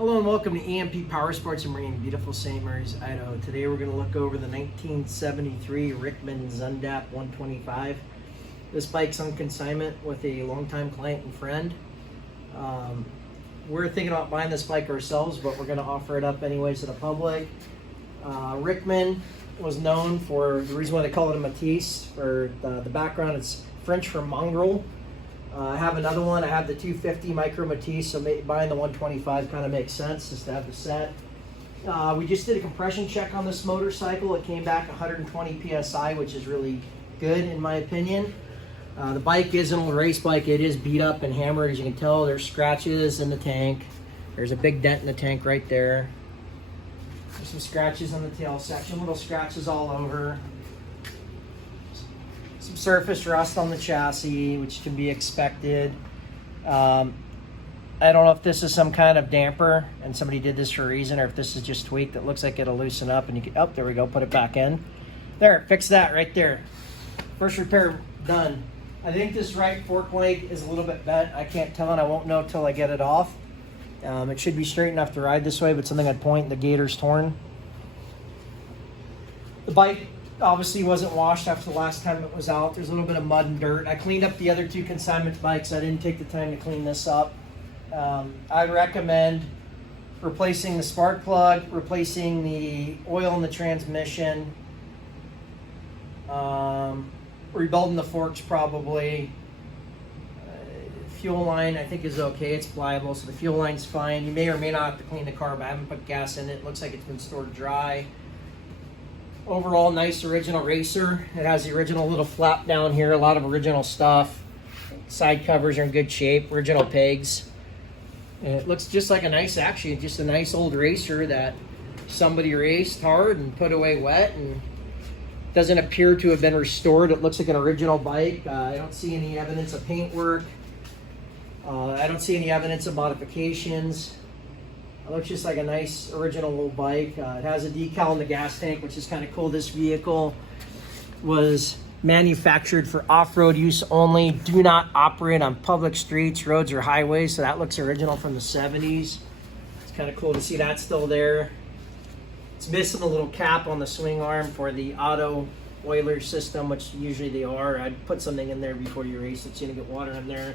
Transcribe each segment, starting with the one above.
Hello and welcome to EMP Power Sports and Marine, beautiful St. Mary's, Idaho. Today we're going to look over the 1973 Rickman Zundapp 125. This bike's on consignment with a longtime client and friend. We're thinking about buying this bike ourselves, but we're going to offer it up anyways to the public. Rickman was known for, the reason why they call it a Matisse, for the background, it's French for mongrel. I have another one. I have the 250 Micro Matisse, so buying the 125 kind of makes sense just to have the set. We just did a compression check on this motorcycle. It came back 120 PSI, which is really good in my opinion. The bike is an old race bike. It is beat up and hammered, as you can tell. There's scratches in the tank. There's a big dent in the tank right there. There's some scratches on the tail section, little scratches all over. Some surface rust on the chassis, which can be expected. I don't know if this is some kind of damper and somebody did this for a reason, or if this is just tweaked. It looks like it'll loosen up and you can, oh, there we go, put it back in. There, fix that right there. First repair done. I think this right fork leg is a little bit bent. I can't tell, and I won't know till I get it off. It should be straight enough to ride this way, but something I'd point, the gator's torn. The bike obviously wasn't washed after the last time it was out. There's a little bit of mud and dirt. I cleaned up the other two consignment bikes. I didn't take the time to clean this up. I'd recommend replacing the spark plug, replacing the oil in the transmission, rebuilding the forks probably. Fuel line I think is okay. It's pliable, so the fuel line's fine. You may or may not have to clean the car, but I haven't put gas in it. It looks like it's been stored dry. Overall, nice original racer. It has the original little flap down here, a lot of original stuff. Side covers are in good shape, original pegs. And it looks just like a nice, actually, just a nice old racer that somebody raced hard and put away wet, and doesn't appear to have been restored. It looks like an original bike. I don't see any evidence of paint work. I don't see any evidence of modifications. It looks just like a nice original little bike. It has a decal in the gas tank, which is kind of cool. This vehicle was manufactured for off-road use only. Do not operate on public streets, roads, or highways. So that looks original from the 70s. It's kind of cool to see that still there. It's missing a little cap on the swing arm for the auto oiler system, which usually they are. I'd put something in there before you race it so you don't get water in there.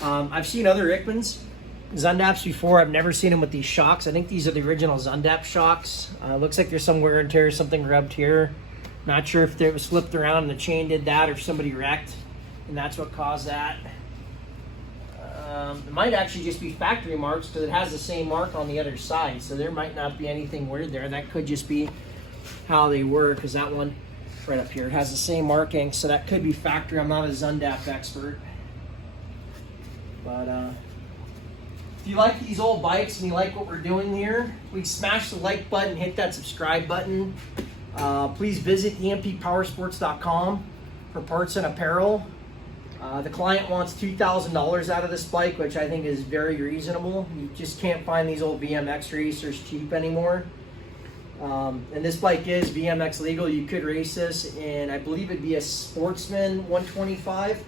I've seen other Rickmans, Zundapps before. I've never seen them with these shocks. I think these are the original Zundapp shocks. Looks like there's some wear and tear, something rubbed here. Not sure if it was flipped around and the chain did that, or if somebody wrecked and that's what caused that. It might actually just be factory marks because it has the same mark on the other side, so there might not be anything weird there. That could just be how they were, because that one right up here has the same marking, so that could be factory. I'm not a Zundapp expert. But if you like these old bikes and you like what we're doing here, please smash the like button, hit that subscribe button. Please visit emppowersports.com for parts and apparel. The client wants $2,000 out of this bike, which I think is very reasonable. You just can't find these old BMX racers cheap anymore. And this bike is BMX legal. You could race this, and I believe it'd be a Sportsman 125.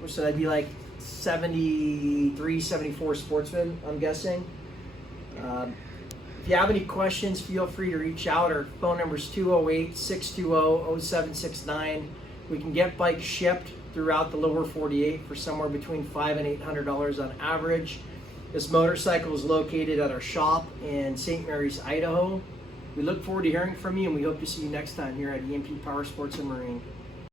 Which would be like 73, 74 Sportsman, I'm guessing. If you have any questions, feel free to reach out. Our phone number is 208-620-0769. We can get bikes shipped throughout the lower 48 for somewhere between $500 and $800 on average. This motorcycle is located at our shop in St. Mary's, Idaho. We look forward to hearing from you, and we hope to see you next time here at EMP Power Sports and Marine.